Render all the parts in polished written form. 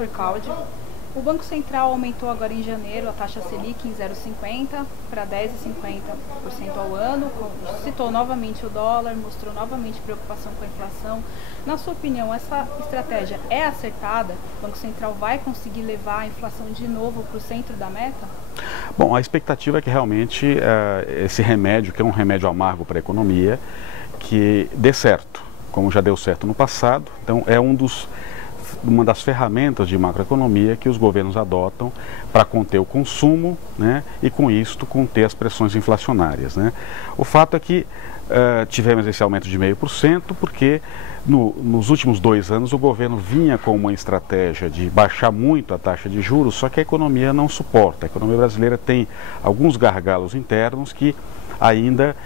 professor Cláudio. O Banco Central aumentou agora em janeiro a taxa Selic em 0,50 para 10,50% ao ano, citou novamente o dólar, mostrou novamente preocupação com a inflação. Na sua opinião, essa estratégia é acertada? O Banco Central vai conseguir levar a inflação de novo para o centro da meta? Bom, a expectativa é que realmente esse remédio, que é um remédio amargo para a economia, que dê certo, como já deu certo no passado. Então é uma das ferramentas de macroeconomia que os governos adotam para conter o consumo, né, e com isto conter as pressões inflacionárias, né. O fato é que tivemos esse aumento de 0,5% porque nos últimos 2 anos o governo vinha com uma estratégia de baixar muito a taxa de juros, só que a economia não suporta. A economia brasileira tem alguns gargalos internos que ainda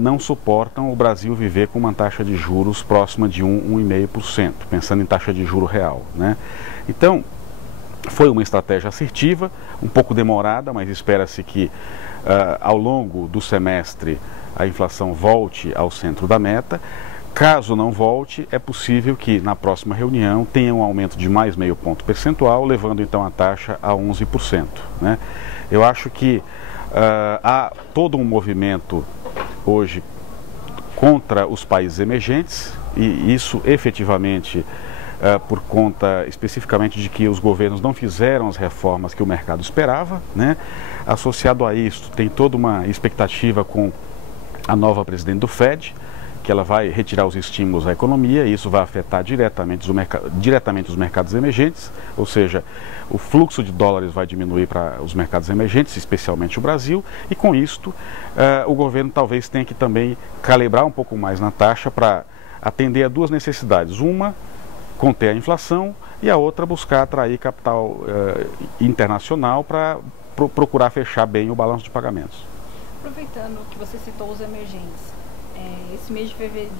não suportam o Brasil viver com uma taxa de juros próxima de 1,5%, pensando em taxa de juro real, né? Então, foi uma estratégia assertiva, um pouco demorada, mas espera-se que ao longo do semestre a inflação volte ao centro da meta. Caso não volte, é possível que na próxima reunião tenha um aumento de mais 0,5 ponto percentual, levando então a taxa a 11%, né? Eu acho que há todo um movimento hoje contra os países emergentes, e isso efetivamente por conta especificamente de que os governos não fizeram as reformas que o mercado esperava, né? Associado a isso, tem toda uma expectativa com a nova presidente do Fed, que ela vai retirar os estímulos à economia, e isso vai afetar diretamente os mercados emergentes, ou seja, o fluxo de dólares vai diminuir para os mercados emergentes, especialmente o Brasil, e com isto o governo talvez tenha que também calibrar um pouco mais na taxa para atender a duas necessidades: uma, conter a inflação, e a outra, buscar atrair capital internacional para procurar fechar bem o balanço de pagamentos. Aproveitando que você citou os emergentes, esse mês de fevereiro,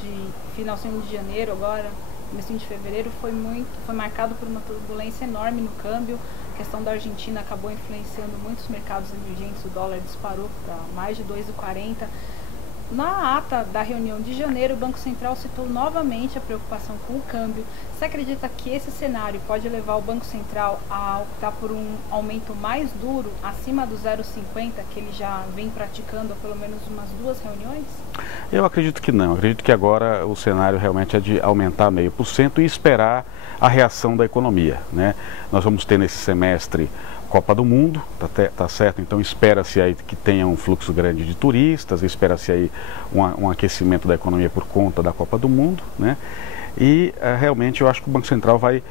finalzinho de janeiro agora, comecinho de fevereiro, foi marcado por uma turbulência enorme no câmbio. A questão da Argentina acabou influenciando muitos mercados emergentes, o dólar disparou para mais de 2,40. Na ata da reunião de janeiro, o Banco Central citou novamente a preocupação com o câmbio. Você acredita que esse cenário pode levar o Banco Central a optar por um aumento mais duro, acima do 0,50, que ele já vem praticando há pelo menos umas 2 reuniões? Eu acredito que não. Acredito que agora o cenário realmente é de aumentar 0,5% e esperar a reação da economia, né? Nós vamos ter nesse semestre Copa do Mundo, tá certo? Então espera-se aí que tenha um fluxo grande de turistas, espera-se aí um aquecimento da economia por conta da Copa do Mundo, né? E realmente eu acho que o Banco Central vai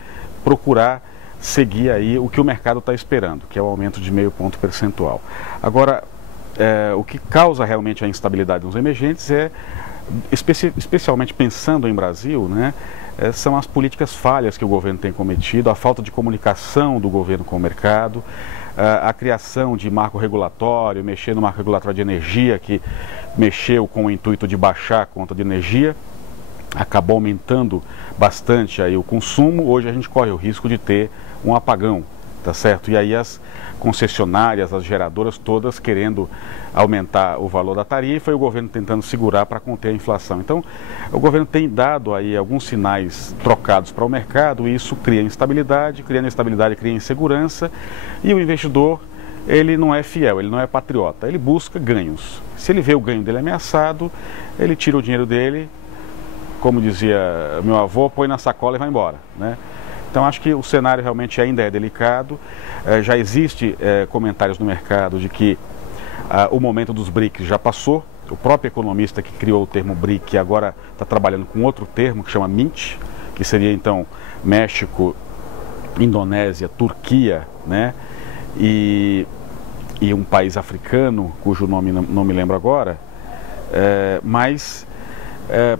procurar seguir aí o que o mercado está esperando, que é o aumento de 0,5 ponto percentual. Agora, o que causa realmente a instabilidade nos emergentes especialmente pensando em Brasil, né? São as políticas falhas que o governo tem cometido, a falta de comunicação do governo com o mercado, a criação de marco regulatório, mexer no marco regulatório de energia, que mexeu com o intuito de baixar a conta de energia, acabou aumentando bastante aí o consumo. Hoje a gente corre o risco de ter um apagão, tá certo? E aí as concessionárias, as geradoras todas querendo aumentar o valor da tarifa e o governo tentando segurar para conter a inflação. Então, o governo tem dado aí alguns sinais trocados para o mercado, e isso cria instabilidade, criando instabilidade cria insegurança, e o investidor, ele não é fiel, ele não é patriota, ele busca ganhos. Se ele vê o ganho dele ameaçado, ele tira o dinheiro dele, como dizia meu avô, põe na sacola e vai embora, né? Então acho que o cenário realmente ainda é delicado. Já existe comentários no mercado de que o momento dos BRICS já passou. O próprio economista que criou o termo BRIC agora está trabalhando com outro termo que chama MINT, que seria então México, Indonésia, Turquia, né? E um país africano, cujo nome não me lembro agora,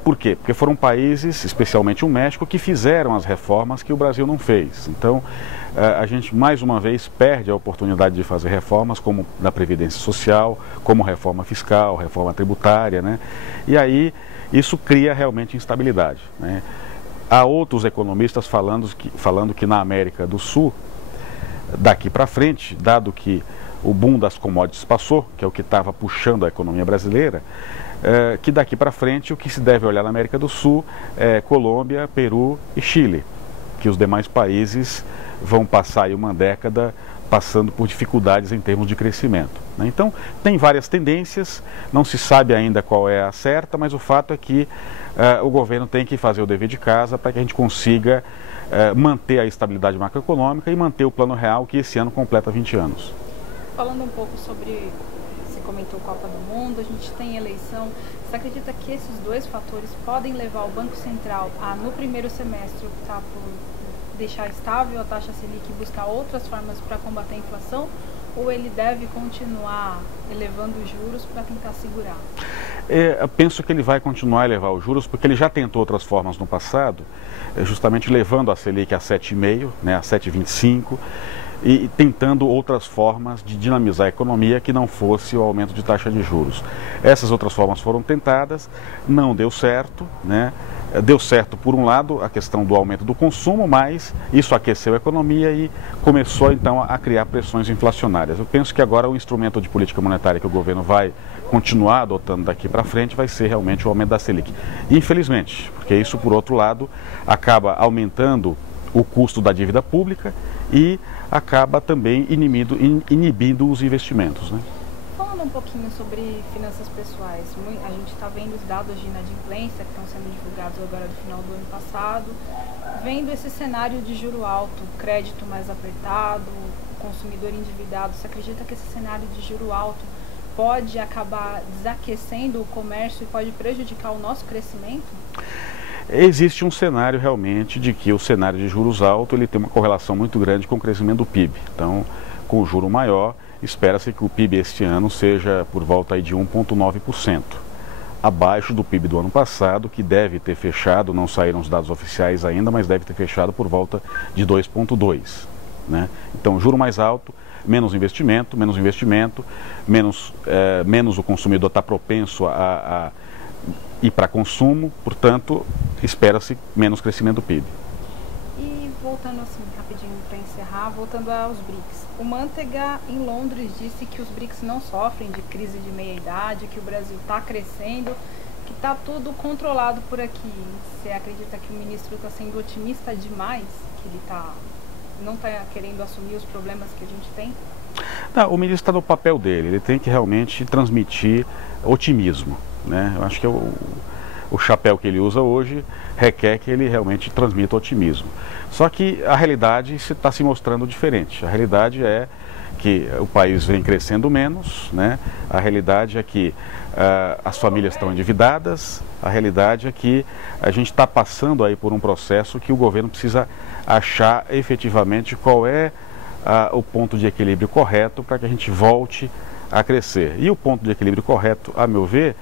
por quê? Porque foram países, especialmente o México, que fizeram as reformas que o Brasil não fez. Então, a gente mais uma vez perde a oportunidade de fazer reformas como da Previdência Social, como reforma fiscal, reforma tributária, né? E aí isso cria realmente instabilidade, né? Há outros economistas falando que na América do Sul, daqui para frente, dado que o boom das commodities passou, que é o que estava puxando a economia brasileira, que daqui para frente o que se deve olhar na América do Sul é Colômbia, Peru e Chile, que os demais países vão passar aí uma década passando por dificuldades em termos de crescimento, né? Então, tem várias tendências, não se sabe ainda qual é a certa, mas o fato é que o governo tem que fazer o dever de casa para que a gente consiga manter a estabilidade macroeconômica e manter o Plano Real, que esse ano completa 20 anos. Falando um pouco sobre, você comentou Copa do Mundo, a gente tem eleição, você acredita que esses dois fatores podem levar o Banco Central a, no primeiro semestre, optar por deixar estável a taxa Selic e buscar outras formas para combater a inflação, ou ele deve continuar elevando os juros para tentar segurar? Eu penso que ele vai continuar a elevar os juros, porque ele já tentou outras formas no passado, justamente levando a Selic a 7,5, né, a 7,25, e tentando outras formas de dinamizar a economia que não fosse o aumento de taxa de juros. Essas outras formas foram tentadas, não deu certo, né? Deu certo, por um lado, a questão do aumento do consumo, mas isso aqueceu a economia e começou, então, a criar pressões inflacionárias. Eu penso que agora o instrumento de política monetária que o governo vai continuar adotando daqui para frente vai ser realmente o aumento da Selic. Infelizmente, porque isso, por outro lado, acaba aumentando o custo da dívida pública e acaba também inibindo os investimentos, né? Falando um pouquinho sobre finanças pessoais, a gente está vendo os dados de inadimplência que estão sendo divulgados agora no final do ano passado, vendo esse cenário de juro alto, crédito mais apertado, consumidor endividado. Você acredita que esse cenário de juro alto pode acabar desaquecendo o comércio e pode prejudicar o nosso crescimento? Existe um cenário realmente de que o cenário de juros alto ele tem uma correlação muito grande com o crescimento do PIB. Então, com o juro maior, espera-se que o PIB este ano seja por volta aí de 1,9%, abaixo do PIB do ano passado, que deve ter fechado, não saíram os dados oficiais ainda, mas deve ter fechado por volta de 2,2%, né? Então, juro mais alto, menos investimento, menos o consumidor está propenso a ir para consumo, portanto, espera-se menos crescimento do PIB. E voltando assim, rapidinho para encerrar, voltando aos BRICS. O Manteiga, em Londres, disse que os BRICS não sofrem de crise de meia-idade, que o Brasil está crescendo, que está tudo controlado por aqui. Você acredita que o ministro está sendo otimista demais? Que ele não está querendo assumir os problemas que a gente tem? Não, o ministro está no papel dele, ele tem que realmente transmitir otimismo, né? Eu acho que o chapéu que ele usa hoje requer que ele realmente transmita otimismo. Só que a realidade está se mostrando diferente. A realidade é que o país vem crescendo menos, né? A realidade é que as famílias estão endividadas, a realidade é que a gente está passando aí por um processo que o governo precisa achar efetivamente qual é o ponto de equilíbrio correto para que a gente volte a crescer. E o ponto de equilíbrio correto, a meu ver,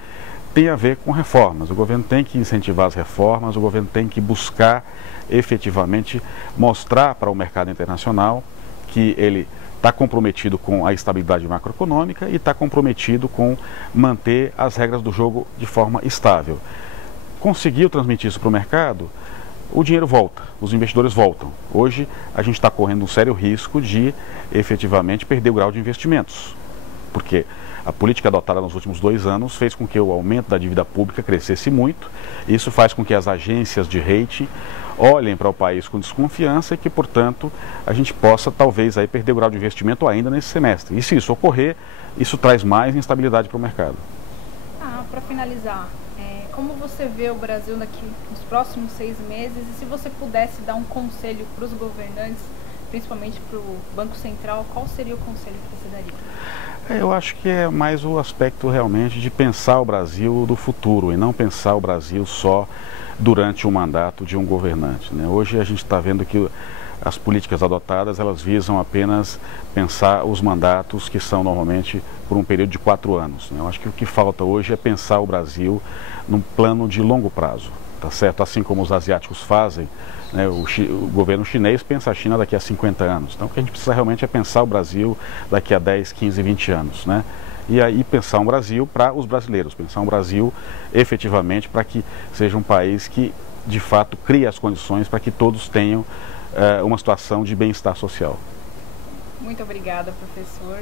tem a ver com reformas. O governo tem que incentivar as reformas, o governo tem que buscar efetivamente mostrar para o mercado internacional que ele está comprometido com a estabilidade macroeconômica e está comprometido com manter as regras do jogo de forma estável. Conseguiu transmitir isso para o mercado, o dinheiro volta, os investidores voltam. Hoje a gente está correndo um sério risco de efetivamente perder o grau de investimentos, porque a política adotada nos últimos 2 anos fez com que o aumento da dívida pública crescesse muito. Isso faz com que as agências de rating olhem para o país com desconfiança e que, portanto, a gente possa talvez aí perder o grau de investimento ainda nesse semestre. E se isso ocorrer, isso traz mais instabilidade para o mercado. Para finalizar, como você vê o Brasil daqui nos próximos 6 meses e se você pudesse dar um conselho para os governantes, principalmente para o Banco Central, qual seria o conselho que você daria? Eu acho que é mais o aspecto realmente de pensar o Brasil do futuro e não pensar o Brasil só durante o mandato de um governante, né? Hoje a gente está vendo que as políticas adotadas, elas visam apenas pensar os mandatos que são normalmente por um período de 4 anos, né? Eu acho que o que falta hoje é pensar o Brasil num plano de longo prazo, tá certo? Assim como os asiáticos fazem, né? O governo chinês pensa a China daqui a 50 anos. Então o que a gente precisa realmente é pensar o Brasil daqui a 10, 15, 20 anos, né? E aí pensar um Brasil para os brasileiros, pensar um Brasil efetivamente para que seja um país que de fato crie as condições para que todos tenham uma situação de bem-estar social. Muito obrigada, professor.